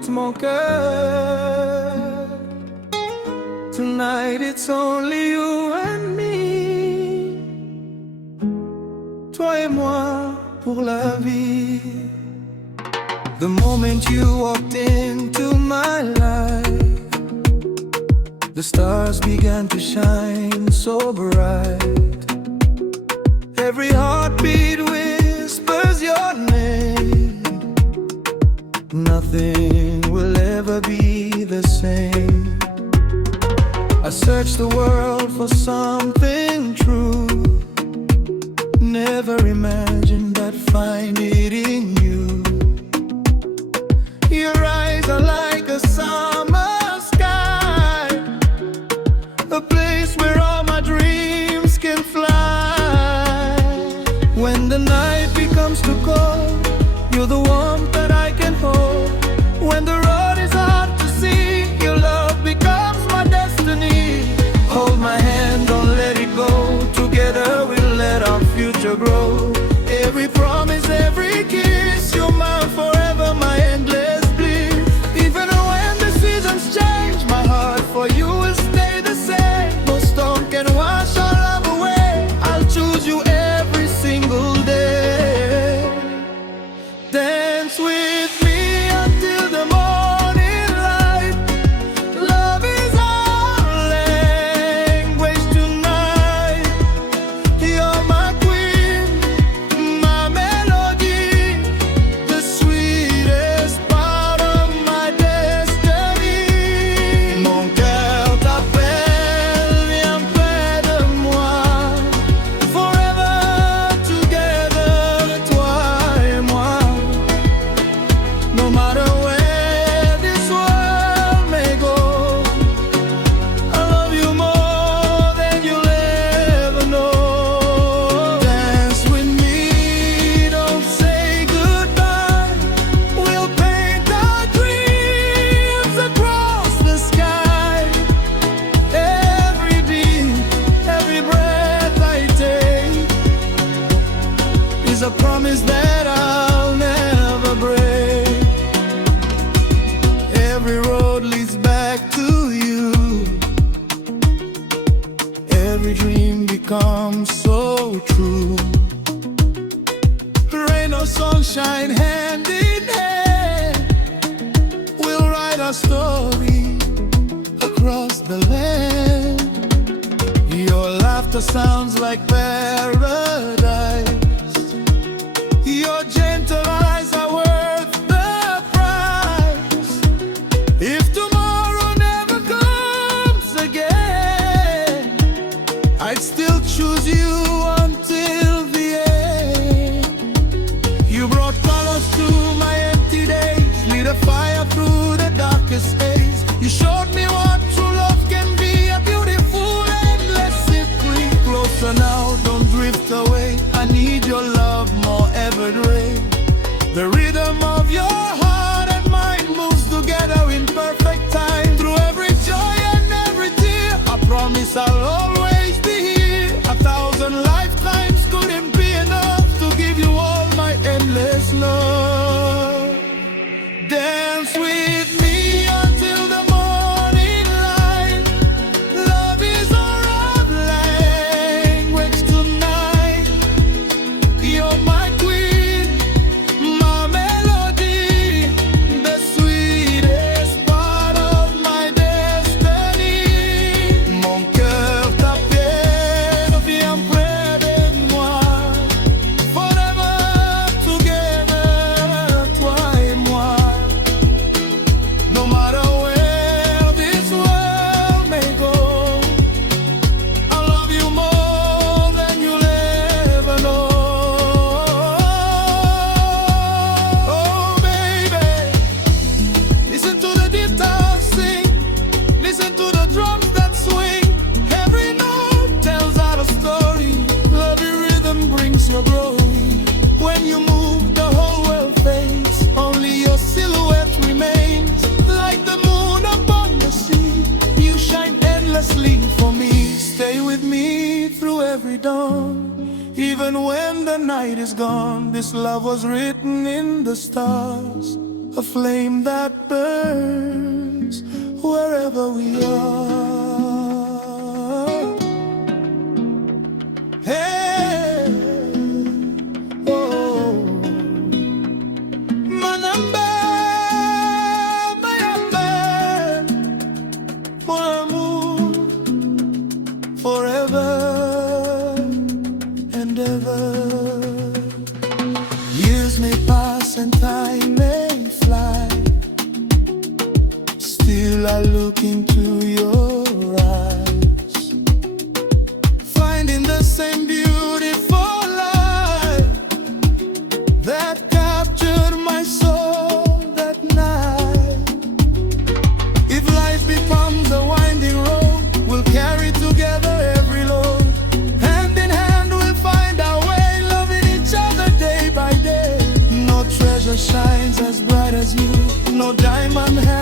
toute mon cœur. Tonight it's only you and me, toi et moi pour la vie. The moment you walked into my life, the stars began to shine so bright. Every heartbeat whispers your name. Nothing will ever be the same. I searched the world for something true. Never imagined I'd find it in you. Your eyes are like a summer sky, a place where all my dreams can fly. When the night becomes too cold, you're the warmth that I can hold. When the road is hard to see, your love becomes my destiny. Hold my hand, don't let it go. Together we'll let our future grow. Every promise, every kiss, you're mine forever, my endless bliss. Even when the seasons change, my heart for you will stay the same. No storm can wash our love away. I'll choose you every single day. Dance with me until the morning light. Love is our language tonight. You're my queen, my melody, the sweetest part of my destiny. Mon cœur t'appelle, viens près de moi. Forever together, toi et moi. No matter where this world may go, I love you more than you'll ever know. Dance with me, don't say goodbye. We'll paint our dreams across the sky. Every beat, every breath I take is a promise that I'll never break. Every road leads back to you. Every dream becomes so true. Rain or sunshine, hand in hand, we'll write our story across the land. Your laughter sounds like paradise. Your gentle eyes are worth the price. If tomorrow never comes again, I'd still choose you until the end. You brought colors to my empty days, lit a fire through the darkest days. You showed me what true love can be, a beautiful endless secret. Closer now, don't drift away. I need your love more every day. The rhythm of your heart and mine moves together in perfect time. Through every joy and every tear, I promise I'll always be here. 1,000 lifetimes couldn't be enough to give you all my endless love. Dance with me until the morning light. Love is our love language tonight. You're my queen, my melody, the sweetest part of my destiny. Mon cœur t'appelle, viens près de moi. Forever together, toi et moi. No matter where this world may go, I love you more than you'll ever know. Oh baby, listen to the guitar sing, listen to the drums that swing. Every note tells out a story. Every rhythm brings your glory. When you move, the whole world fades. Only your silhouette remains. Like the moon upon the sea, you shine endlessly for me. Stay with me through every dawn. Even when the night is gone, this love was written in the stars. a flame that burns wherever we are. Hey, oh, Manamba, Mayamba, mon amour, forever and ever. Years may pass and time may fly, still I look into your eyes, finding the same beautiful light that captured my soul that night. If life becomes a winding road, we'll carry together every load. Hand in hand we'll find our way, loving each other day by day. No treasure shines as bright as you, no diamond has